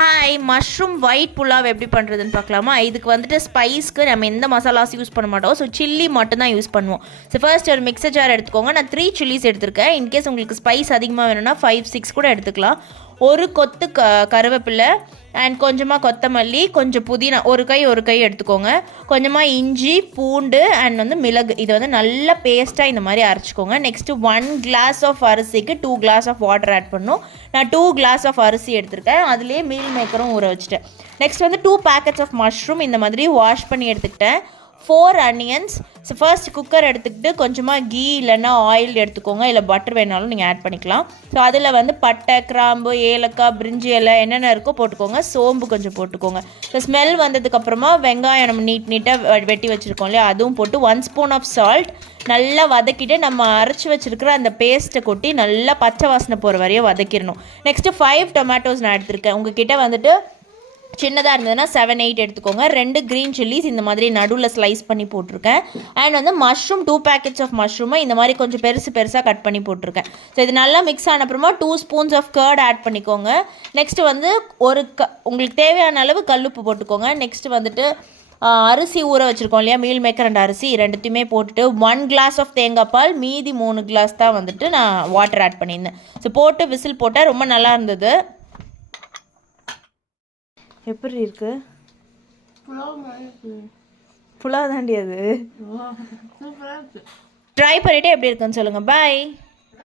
Hi, mushroom white pulao எப்படி பண்ணுறதுன்னு பார்க்கலாமா? இதுக்கு வந்துட்டு ஸ்பைஸ்க்கு நம்ம எந்த மசாலாஸ் யூஸ் பண்ண மாட்டோம். ஸோ சில்லி மட்டும் தான் யூஸ் பண்ணுவோம். ஸோ ஃபர்ஸ்ட் ஒரு மிக்சர் ஜார் எடுத்துக்கோங்க. நான் 3 சில்லிஸ் எடுத்திருக்கேன். இன்கேஸ் உங்களுக்கு ஸ்பைஸ் அதிகமாக வேணும்னா 5-6 கூட எடுத்துக்கலாம். ஒரு கொத்து கருவேப்பிலை அண்ட் கொஞ்சமாக கொத்தமல்லி, கொஞ்சம் புதினா, ஒரு கை எடுத்துக்கோங்க. கொஞ்சமாக இஞ்சி, பூண்டு அண்ட் வந்து மிளகு. இது வந்து நல்லா பேஸ்ட்டாக இந்த மாதிரி அரைச்சிக்கோங்க. நெக்ஸ்ட்டு 1 கிளாஸ் ஆஃப் அரிசிக்கு 2 கிளாஸ் ஆஃப் வாட்டர் ஆட் பண்ணணும். நான் 2 கிளாஸ் ஆஃப் அரிசி எடுத்துருக்கேன். அதுலேயே மீல் மேக்கரும் ஊற வச்சுட்டேன். நெக்ஸ்ட் வந்து 2 பேக்கெட்ஸ் ஆஃப் மஷ்ரூம் இந்த மாதிரி வாஷ் பண்ணி எடுத்துக்கிட்டேன். 4 அனியன்ஸ். ஸோ ஃபர்ஸ்ட் குக்கர் எடுத்துக்கிட்டு கொஞ்சமாக கீ இல்லைன்னா ஆயில் எடுத்துக்கோங்க, இல்லை பட்டர் வேணாலும் நீங்கள் ஆட் பண்ணிக்கலாம். ஸோ அதில் வந்து பட்டை, கிராம்பு, ஏலக்காய், பிரிஞ்சி இலை என்னென்ன இருக்கோ போட்டுக்கோங்க. சோம்பு கொஞ்சம் போட்டுக்கோங்க. ஸோ ஸ்மெல் வந்ததுக்கப்புறமா வெங்காயம் நம்ம நீட்டாக வெட்டி வச்சுருக்கோம் இல்லையா, அதுவும் போட்டு 1 ஸ்பூன் ஆஃப் சால்ட் நல்லா வதக்கிட்டு நம்ம அரைச்சி வச்சுருக்கிற அந்த பேஸ்ட்டை கொட்டி நல்லா பச்சை வாசனை போகிற வரையும் வதக்கிடணும். நெக்ஸ்ட்டு 5 டொமேட்டோஸ் நான் எடுத்திருக்கேன். உங்ககிட்ட வந்துட்டு சின்னதாக இருந்ததுன்னா 7-8 எடுத்துக்கோங்க. 2 க்ரீன் சில்லிஸ் இந்த மாதிரி நடுவில் ஸ்லைஸ் பண்ணி போட்டிருக்கேன். அண்ட் வந்து மஷ்ரூம் 2 பேக்கெட்ஸ் ஆஃப் மஷ்ரூமை இந்த மாதிரி கொஞ்சம் பெருசாக கட் பண்ணி போட்டிருக்கேன். ஸோ இது நல்லா மிக்ஸ் ஆன அப்புறமா 2 ஸ்பூன்ஸ் ஆஃப் கர்ட் ஆட் பண்ணிக்கோங்க. நெக்ஸ்ட்டு வந்து உங்களுக்கு தேவையான அளவு கல்லுப்பு போட்டுக்கோங்க. நெக்ஸ்ட்டு வந்துட்டு அரிசி ஊற வச்சுருக்கோம் இல்லையா, மீல் மேக்கர் அண்ட் அரிசி ரெண்டுத்தையுமே போட்டுட்டு 1 கிளாஸ் ஆஃப் தேங்காய் பால், மீதி 3 கிளாஸ் தான் வந்துட்டு நான் வாட்டர் ஆட் பண்ணியிருந்தேன். ஸோ போட்டு விசில் போட்டால் ரொம்ப நல்லா இருந்தது. எப்படி இருக்கு? புலாவ் தாண்டி அது. ட்ரை பண்ணிவிட்டு எப்படி இருக்குன்னு சொல்லுங்கள். பாய்.